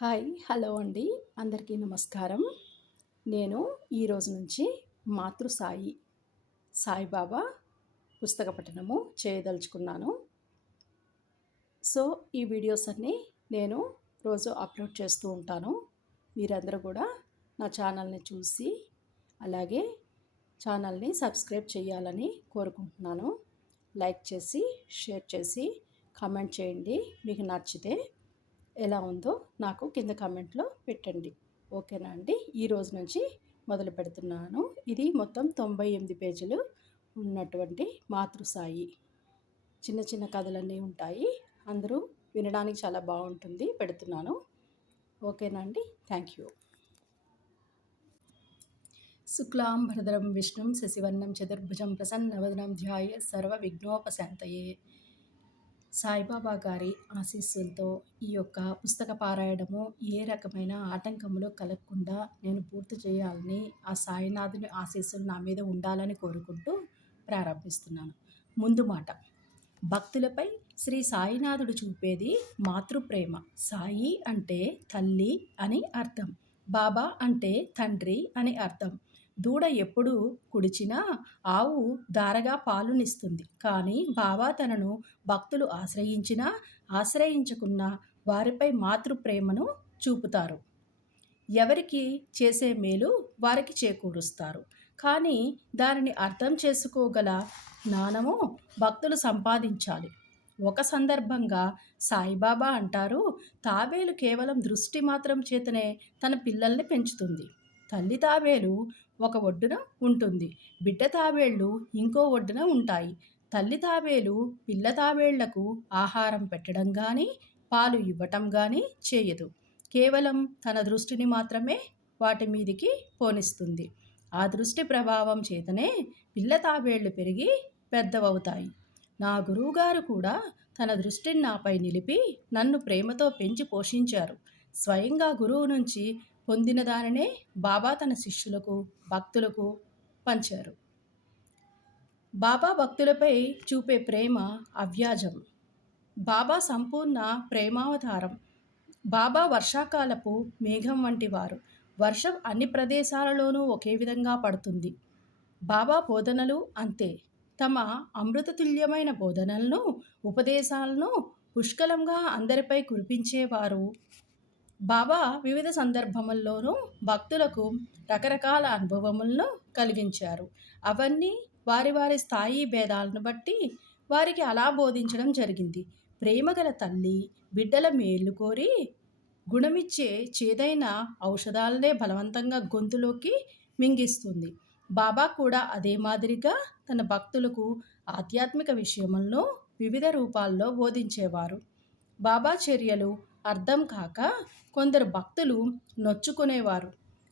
Hi hello అండి. అందరికీ నమస్కారం. నేను ఈరోజు నుంచి మాతృసాయి సాయిబాబా పుస్తక పఠనము చేయదలుచుకున్నాను. సో ఈ వీడియోస్ అన్నీ నేను రోజు అప్లోడ్ చేస్తూ ఉంటాను. మీరందరూ కూడా నా ఛానల్ని చూసి అలాగే ఛానల్ని సబ్స్క్రైబ్ చేయాలని కోరుకుంటున్నాను. లైక్ చేసి షేర్ చేసి కామెంట్ చేయండి. మీకు నచ్చితే ఎలా ఉందో నాకు కింద కామెంట్లో పెట్టండి. ఓకేనా అండి? ఈ రోజు నుంచి మొదలు పెడుతున్నాను. ఇది మొత్తం 98 పేజీలు ఉన్నటువంటి మాతృసాయి. చిన్న చిన్న కథలన్నీ ఉంటాయి. అందరూ వినడానికి చాలా బాగుంటుంది. పెడుతున్నాను. ఓకేనా అండి? Thank you. శుక్లాం భరధరం విష్ణుం శశివర్ణం చతుర్భుజం ప్రసన్నవదనం ధ్యాయ సర్వ విఘ్నోపశాంతయే. సాయిబాబా గారి ఆశీస్సులతో ఈ యొక్క పుస్తక పారాయణము ఏ రకమైన ఆటంకములు కలగకుండా నేను పూర్తి చేయాలని ఆ సాయినాథుని ఆశీస్సులు నా మీద ఉండాలని కోరుకుంటూ ప్రారంభిస్తున్నాను. ముందు మాట, భక్తులపై శ్రీ సాయినాథుడు చూపేది మాతృప్రేమ. సాయి అంటే తల్లి అని అర్థం, బాబా అంటే తండ్రి అని అర్థం. దూడ ఎప్పుడు కుడిచినా ఆవు ధారగా పాలునిస్తుంది. కానీ బాబా తనను భక్తులు ఆశ్రయించినా ఆశ్రయించకున్నా వారిపై మాతృప్రేమను చూపుతారు. ఎవరికి చేసే మేలు వారికి చేకూరుస్తారు. కానీ దానిని అర్థం చేసుకోగల జ్ఞానము భక్తులు సంపాదించాలి. ఒక సందర్భంగా సాయిబాబా అంటారు, తాబేలు కేవలం దృష్టి మాత్రం చేతనే తన పిల్లల్ని పెంచుతుంది. తల్లి తాబేలు ఒక ఒడ్డున ఉంటుంది, బిడ్డ తాబేళ్ళు ఇంకో ఒడ్డున ఉంటాయి. తల్లి తాబేలు పిల్ల తాబేళ్లకు ఆహారం పెట్టడం కానీ పాలు ఇవ్వటం కానీ చేయదు. కేవలం తన దృష్టిని మాత్రమే వాటి మీదికి పోనిస్తుంది. ఆ దృష్టి ప్రభావం చేతనే పిల్ల తాబేళ్లు పెరిగి పెద్దవవుతాయి. నా గురువుగారు కూడా తన దృష్టిని నాపై నిలిపి నన్ను ప్రేమతో పెంచి పోషించారు. స్వయంగా గురువు నుంచి పొందిన దానినే బాబా తన శిష్యులకు భక్తులకు పంచారు. బాబా భక్తులపై చూపే ప్రేమ అవ్యాజం. బాబా సంపూర్ణ ప్రేమావతారం. బాబా వర్షాకాలపు మేఘం వంటి వారు. వర్షం అన్ని ప్రదేశాలలోనూ ఒకే విధంగా పడుతుంది. బాబా బోధనలు అంతే. తమ అమృతతుల్యమైన బోధనలను ఉపదేశాలను పుష్కలంగా అందరిపై కురిపించేవారు. బాబా వివిధ సందర్భముల్లోనూ భక్తులకు రకరకాల అనుభవములను కలిగించారు. అవన్నీ వారి వారి స్థాయి భేదాలను బట్టి వారికి అలా బోధించడం జరిగింది. ప్రేమగల తల్లి బిడ్డల మేలు కోరి గుణమిచ్చే చేదైన ఔషధాలనే బలవంతంగా గొంతులోకి మింగిస్తుంది. బాబా కూడా అదే మాదిరిగా తన భక్తులకు ఆధ్యాత్మిక విషయములను వివిధ రూపాల్లో బోధించేవారు. బాబా చర్యలు అర్థం కాక కొందరు భక్తులు నొచ్చుకునేవారు.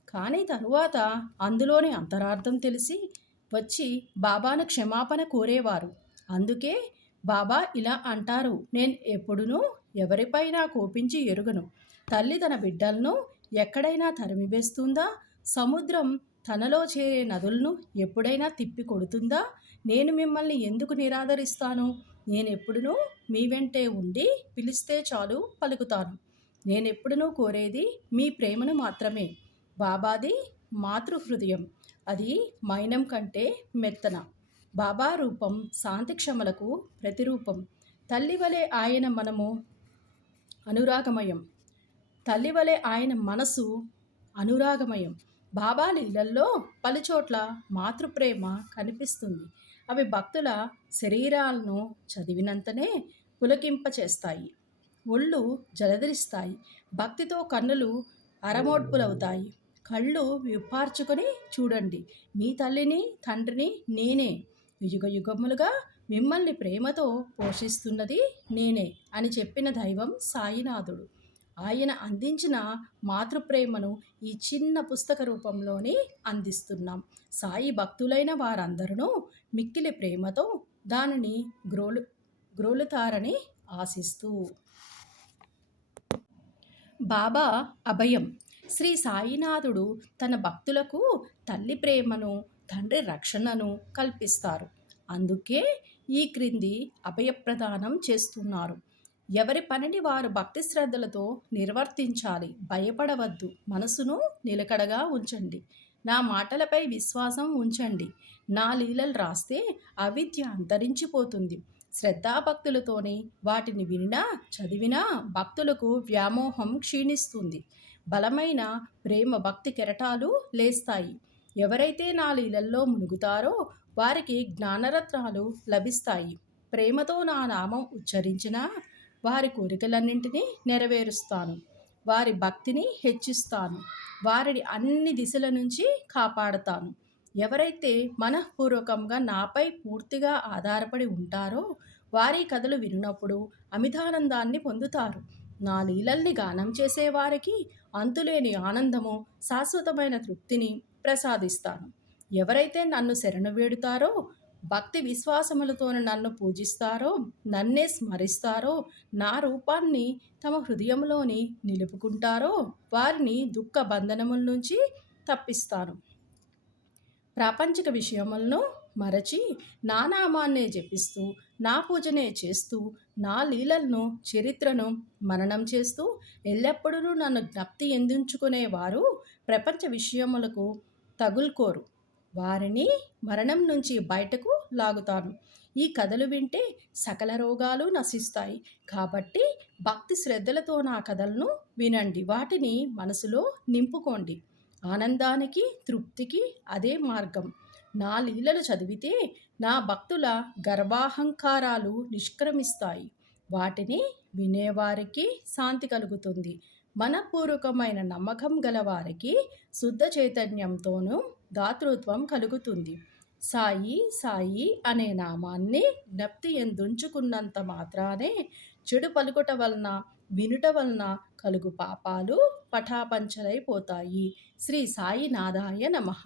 కానీ తరువాత అందులోని అంతరార్థం తెలిసి వచ్చి బాబాను క్షమాపణ కోరేవారు. అందుకే బాబా ఇలా అంటారు, నేను ఎప్పుడునూ ఎవరిపైనా కోపించి ఎరుగను. తల్లి తన బిడ్డలను ఎక్కడైనా తరిమివేస్తుందా? సముద్రం తనలో చేరే నదులను ఎప్పుడైనా తిప్పి కొడుతుందా? నేను మిమ్మల్ని ఎందుకు నిరాదరిస్తాను? నేనెప్పుడునూ మీ వెంటే ఉండి పిలిస్తే చాలు పలుకుతాను. నేనెప్పుడునూ కోరేది మీ ప్రేమను మాత్రమే. బాబాది మాతృహృదయం. అది మైనం కంటే మెత్తన. బాబా రూపం శాంతి క్షమలకు ప్రతిరూపం. తల్లి వలె ఆయన మనము అనురాగమయం. తల్లి వలె ఆయన మనసు అనురాగమయం. బాబా లీలల్లో పలుచోట్ల మాతృప్రేమ కనిపిస్తుంది. అవి భక్తుల శరీరాలను చదివినంతనే పులకింపచేస్తాయి. ఒళ్ళు జలధరిస్తాయి. భక్తితో కన్నులు అరమోడ్పులవుతాయి. కళ్ళు విప్పార్చుకొని చూడండి. మీ తల్లిని తండ్రిని నేనే. యుగ యుగములుగా మిమ్మల్ని ప్రేమతో పోషిస్తున్నది నేనే అని చెప్పిన దైవం సాయినాథుడు. ఆయన అందించిన మాతృప్రేమను ఈ చిన్న పుస్తక రూపంలోనే అందిస్తున్నాం. సాయి భక్తులైన వారందరూ మిక్కిలి ప్రేమతో దానిని గ్రోలుతారని ఆశిస్తూ. బాబా అభయం. శ్రీ సాయినాథుడు తన భక్తులకు తల్లి ప్రేమను తండ్రి రక్షణను కల్పిస్తారు. అందుకే ఈ క్రింది అభయప్రదానం చేస్తున్నారు. ఎవరి పనిని వారు భక్తి శ్రద్ధలతో నిర్వర్తించాలి. భయపడవద్దు. మనసును నిలకడగా ఉంచండి. నా మాటలపై విశ్వాసం ఉంచండి. నా లీలలు రాస్తే అవిద్య అంతరించిపోతుంది. శ్రద్ధాభక్తులతోని వాటిని వినినా చదివినా భక్తులకు వ్యామోహం క్షీణిస్తుంది. బలమైన ప్రేమ భక్తి కెరటాలు లేస్తాయి. ఎవరైతే నా లీలల్లో మునుగుతారో వారికి జ్ఞానరత్నాలు లభిస్తాయి. ప్రేమతో నా నామం ఉచ్చరించినా వారి కోరికలన్నింటినీ నెరవేరుస్తాను. వారి భక్తిని హెచ్చిస్తాను. వారిని అన్ని దిశల నుంచి కాపాడతాను. ఎవరైతే మనఃపూర్వకంగా నాపై పూర్తిగా ఆధారపడి ఉంటారో వారి కథలు విన్నప్పుడు అమితానందాన్ని పొందుతారు. నా లీలల్ని గానం చేసేవారికి అంతులేని ఆనందము, శాశ్వతమైన తృప్తిని ప్రసాదిస్తాను. ఎవరైతే నన్ను శరణు వేడుతారో, భక్తి విశ్వాసములతో నన్ను పూజిస్తారో, నన్నే స్మరిస్తారో, నా రూపాన్ని తమ హృదయంలోని నిలుపుకుంటారో వారిని దుఃఖ బంధనముల నుంచి తప్పిస్తాను. ప్రాపంచిక విషయములను మరచి నా నామాన్నే జపిస్తూ, నా పూజనే చేస్తూ, నా లీలలను చరిత్రను మననం చేస్తూ ఎల్లప్పుడూ నన్ను జ్ఞప్తి ఎందుంచుకునేవారు ప్రపంచ విషయములకు తగులుకోరు. వారిని మరణం నుంచి బయటకు లాగుతాను. ఈ కథలు వింటే సకల రోగాలు నశిస్తాయి. కాబట్టి భక్తి శ్రద్ధలతో నా కథలను వినండి. వాటిని మనసులో నింపుకోండి. ఆనందానికి, తృప్తికి అదే మార్గం. నా లీలలు చదివితే నా భక్తుల గర్వాహంకారాలు నిష్క్రమిస్తాయి. వాటిని వినేవారికి శాంతి కలుగుతుంది. మనపూర్వకమైన నమ్మకం గలవారికి శుద్ధ చైతన్యంతోనూ దాతృత్వం కలుగుతుంది. సాయి సాయి అనే నామాన్ని జ్ఞప్తి ఎందుంచుకున్నంత మాత్రానే చెడు పలుకుట వలన, వినుట వలన కలుగు పాపాలు పటాపంచలైపోతాయి. శ్రీ సాయినాథాయ నమః.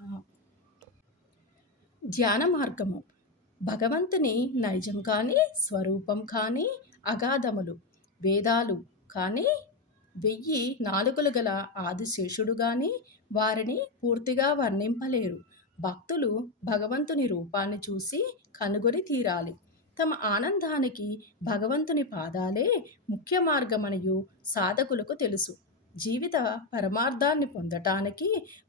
ధ్యాన మార్గము. భగవంతుని నైజం కానీ, స్వరూపం కానీ, అగాధములు వేదాలు కానీ, 1000 నాలుకలు గల ఆదిశేషుడు గాని వారిని పూర్తిగా వర్ణింపలేరు. భక్తులు భగవంతుని రూపాన్ని చూసి కనుగొని తీరాలి. తమ ఆనందానికి భగవంతుని పాదాలే ముఖ్య మార్గమనియు సాధకులకు తెలుసు. జీవిత పరమార్థాన్ని పొందటానికి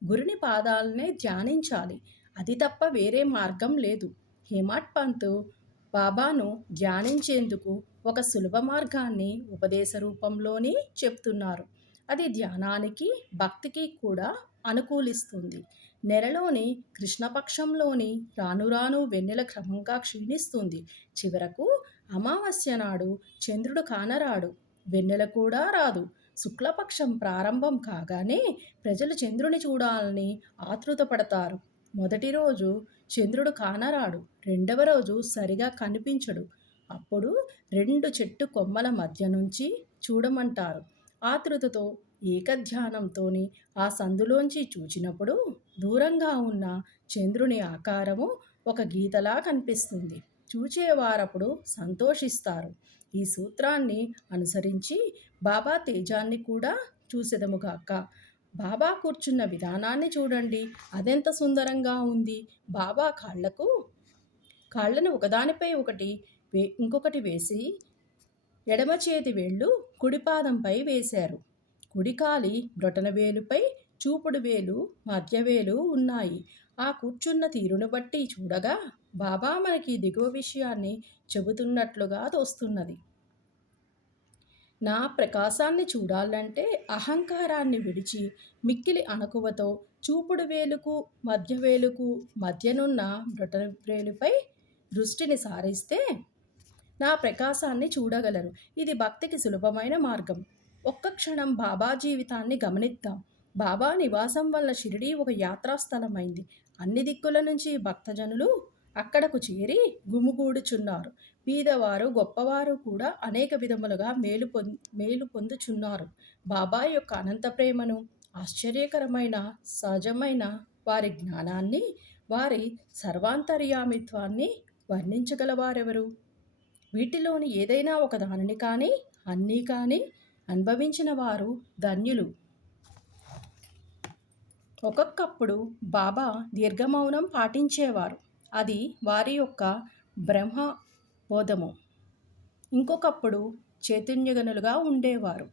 గురుని పాదాలనే ధ్యానించాలి. అది తప్ప వేరే మార్గం లేదు. హేమాడ్ పంత్ బాబాను ధ్యానించేందుకు ఒక సులభ మార్గాన్ని ఉపదేశ రూపంలోని చెప్తున్నారు. అది ధ్యానానికి, భక్తికి కూడా అనుకూలిస్తుంది. నెలలోని కృష్ణపక్షంలోని రాను రాను వెన్నెల క్రమంగా క్షీణిస్తుంది. చివరకు అమావాస్య నాడు చంద్రుడు కానరాడు, వెన్నెల కూడా రాదు. శుక్లపక్షం ప్రారంభం కాగానే ప్రజలు చంద్రుని చూడాలని ఆతృతపడతారు. మొదటి రోజు చంద్రుడు కానరాడు, రెండవ రోజు సరిగా కనిపించడు. అప్పుడు 2 చెట్టు కొమ్మల మధ్య నుంచి చూడమంటారు. ఆతృతతో ఏకధ్యానంతోని ఆ సందులోంచి చూచినప్పుడు దూరంగా ఉన్న చంద్రుని ఆకారము ఒక గీతలా కనిపిస్తుంది. చూచేవారప్పుడు సంతోషిస్తారు. ఈ సూత్రాన్ని అనుసరించి బాబా తేజాన్ని కూడా చూసెదముగాక. బాబా కూర్చున్న విధానాన్ని చూడండి, అదెంత సుందరంగా ఉంది. బాబా కాళ్ళను ఒకదానిపై ఇంకొకటి వేసి ఎడమ చేతి వేళ్ళు కుడిపాదంపై వేశారు. కుడికాలి బ్రొటన వేలుపై చూపుడు వేలు, మధ్యవేలు ఉన్నాయి. ఆ కూర్చున్న తీరును బట్టి చూడగా బాబా మనకి దిగువ విషయాన్ని చెబుతున్నట్లుగా తోస్తున్నది. నా ప్రకాశాన్ని చూడాలంటే అహంకారాన్ని విడిచి మిక్కిలి అణకువతో చూపుడు వేలుకు, మధ్యవేలుకు మధ్యనున్న బ్రొటన వేలుపై దృష్టిని సారిస్తే నా ప్రకాశాన్ని చూడగలరు. ఇది భక్తికి సులభమైన మార్గం. ఒక్క క్షణం బాబా జీవితాన్ని గమనిద్దాం. బాబా నివాసం వల్ల షిరిడీ ఒక యాత్రాస్థలమైంది. అన్ని దిక్కుల నుంచి భక్తజనులు అక్కడకు చేరి గుమిగూడుచున్నారు. బీదవారు, గొప్పవారు కూడా అనేక విధములుగా మేలు పొందుచున్నారు. బాబా యొక్క అనంత ప్రేమను, ఆశ్చర్యకరమైన సహజమైన వారి జ్ఞానాన్ని, వారి సర్వాంతర్యామిత్వాన్ని వర్ణించగలవారెవరు? వీటిలోని ఏదైనా ఒక దానిని కానీ, అన్నీ కానీ అనుభవించిన వారు ధన్యులు. ఒక్కొక్కప్పుడు బాబా దీర్ఘమౌనం పాటించేవారు. అది వారి యొక్క బ్రహ్మబోధము. ఇంకొకప్పుడు చైతన్యగనులుగా ఉండేవారు.